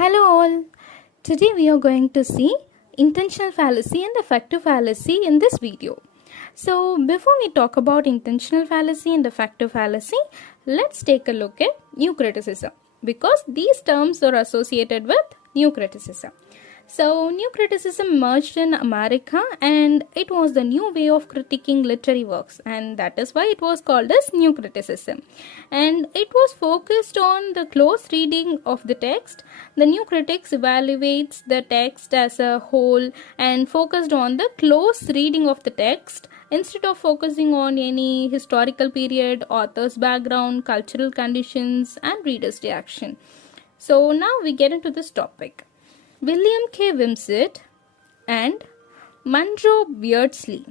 Hello all. Today we are going to see intentional fallacy and affective fallacy in this video. So before we talk about intentional fallacy and affective fallacy, let's take a look at new criticism because these terms are associated with new criticism. So, new criticism emerged in America and it was the new way of critiquing literary works, and that is why it was called as new criticism. And it was focused on the close reading of the text. The new critics evaluates the text as a whole and focused on the close reading of the text instead of focusing on any historical period, author's background, cultural conditions, and reader's reaction. So, now we get into this topic. William K. Wimsatt and Monroe Beardsley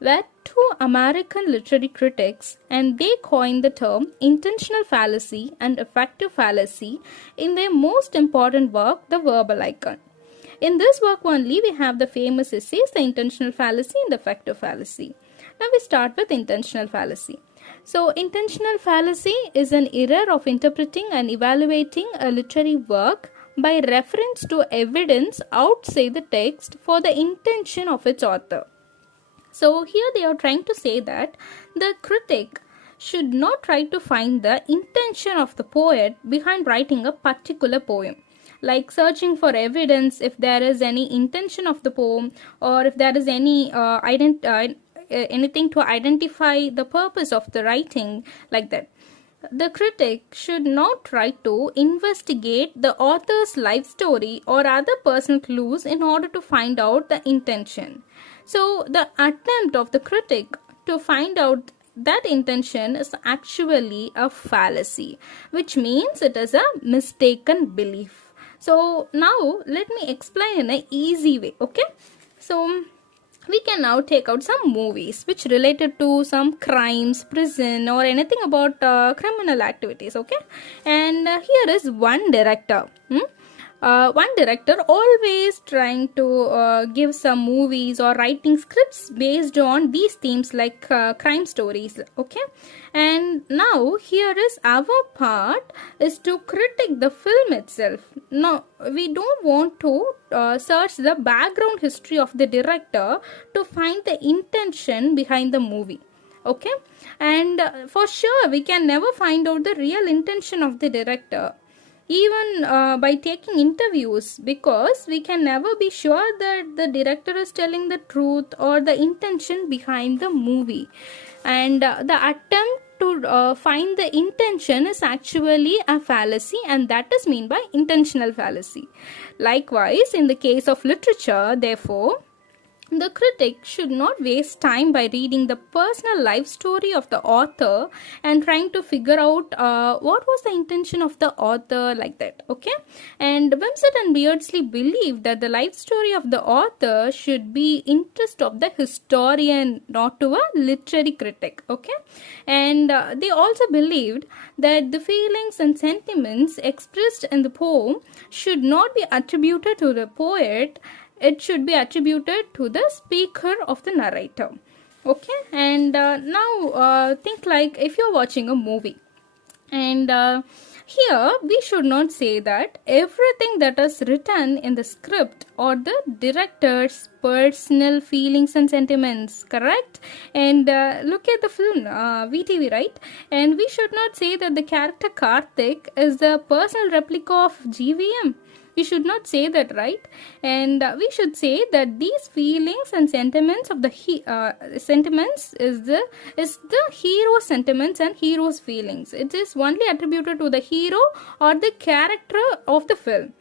were two American literary critics, and they coined the term intentional fallacy and affective fallacy in their most important work, The Verbal Icon. In this work only, we have the famous essays, The Intentional Fallacy and Affective Fallacy. Now we start with intentional fallacy. So, intentional fallacy is an error of interpreting and evaluating a literary work by reference to evidence outside the text for the intention of its author. So here they are trying to say that the critic should not try to find the intention of the poet behind writing a particular poem, like searching for evidence if there is any intention of the poem or if there is any anything to identify the purpose of the writing, like that. The critic should not try to investigate the author's life story or other personal clues in order to find out the intention. So, the attempt of the critic to find out that intention is actually a fallacy, which means it is a mistaken belief. So, now let me explain in an easy way, okay? So, we can now take out some movies which related to some crimes, prison, or anything about criminal activities, okay? And here is one director. One director always trying to give some movies or writing scripts based on these themes like crime stories, okay? And now here is our part is to critique the film itself. Now we don't want to search the background history of the director to find the intention behind the movie, okay? And for sure we can never find out the real intention of the director even by taking interviews, because we can never be sure that the director is telling the truth or the intention behind the movie. And the attempt to find the intention is actually a fallacy, and that is meant by intentional fallacy. Likewise, in the case of literature, therefore, the critic should not waste time by reading the personal life story of the author and trying to figure out what was the intention of the author, like that, okay? And Wimsatt and Beardsley believed that the life story of the author should be interest of the historian, not to a literary critic, okay? And they also believed that the feelings and sentiments expressed in the poem should not be attributed to the poet. It should be attributed to the speaker of the narrator, okay? And now think like if you're watching a movie, and here we should not say that everything that is written in the script or the director's personal feelings and sentiments, correct? And look at the film VTV, right? And we should not say that the character Karthik is the personal replica of GVM. We should not say that, right? And we should say that these feelings and sentiments of the sentiments is the hero's sentiments and hero's feelings. It is only attributed to the hero or the character of the film.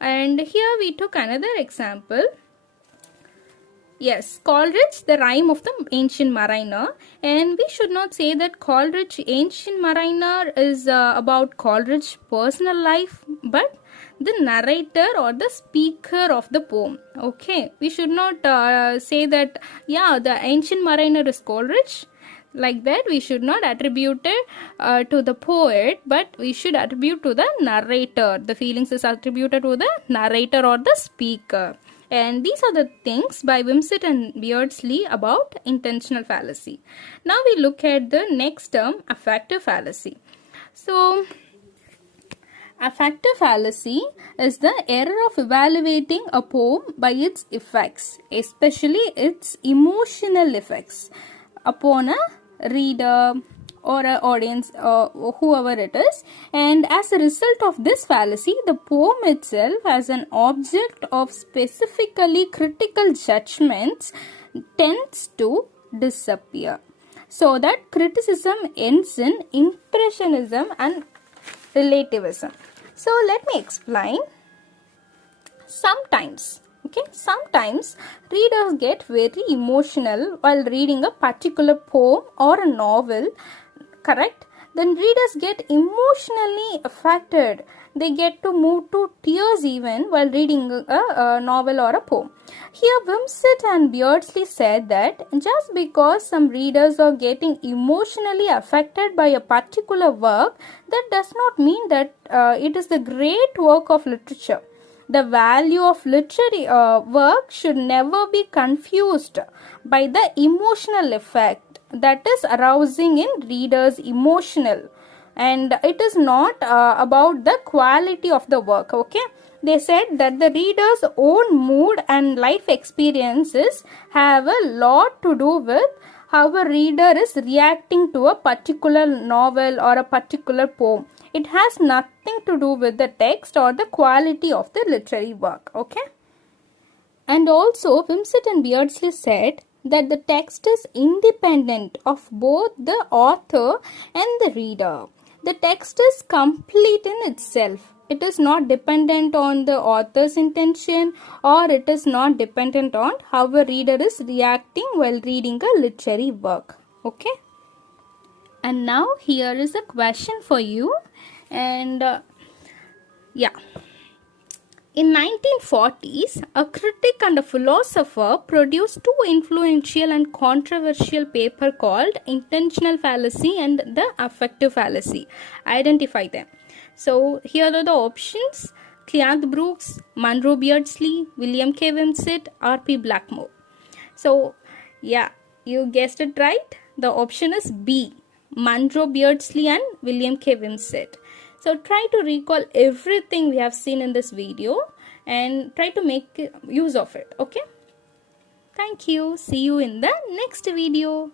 And here we took another example. Yes, Coleridge, the rhyme of the Ancient Mariner. And we should not say that Coleridge, Ancient Mariner is about Coleridge's personal life, but the narrator or the speaker of the poem, okay? We should not say that, yeah, the Ancient Mariner is Coleridge, like that. We should not attribute it to the poet, but we should attribute to the narrator. The feelings is attributed to the narrator or the speaker. And these are the things by Wimsatt and Beardsley about intentional fallacy. Now we look at the next term, affective fallacy. So Affective fallacy is the error of evaluating a poem by its effects, especially its emotional effects upon a reader or an audience, whoever it is. And as a result of this fallacy, the poem itself as an object of specifically critical judgments tends to disappear. So that criticism ends in impressionism and relativism. So let me explain. Sometimes readers get very emotional while reading a particular poem or a novel, correct? Then readers get emotionally affected. They get to move to tears even while reading a novel or a poem. Here Wimsatt and Beardsley said that just because some readers are getting emotionally affected by a particular work, that does not mean that it is the great work of literature. The value of literary work should never be confused by the emotional effect that is arousing in readers' emotional, and it is not about the quality of the work. Okay, they said that the reader's own mood and life experiences have a lot to do with how a reader is reacting to a particular novel or a particular poem. It has nothing to do with the text or the quality of the literary work. Okay. And also Wimsatt and Beardsley said that the text is independent of both the author and the reader. The text is complete in itself. It is not dependent on the author's intention, or it is not dependent on how a reader is reacting while reading a literary work. Okay. And now here is a question for you. And in 1940s, a critic and a philosopher produced two influential and controversial papers called Intentional Fallacy and the Affective Fallacy. Identify them. So here are the options: Cleanth Brooks, Munro Beardsley, William K. Wimsatt, R.P. Blackmore. So yeah, you guessed it right. The option is B, Munro Beardsley and William K. Wimsatt. So try to recall everything we have seen in this video and try to make use of it. Okay. Thank you. See you in the next video.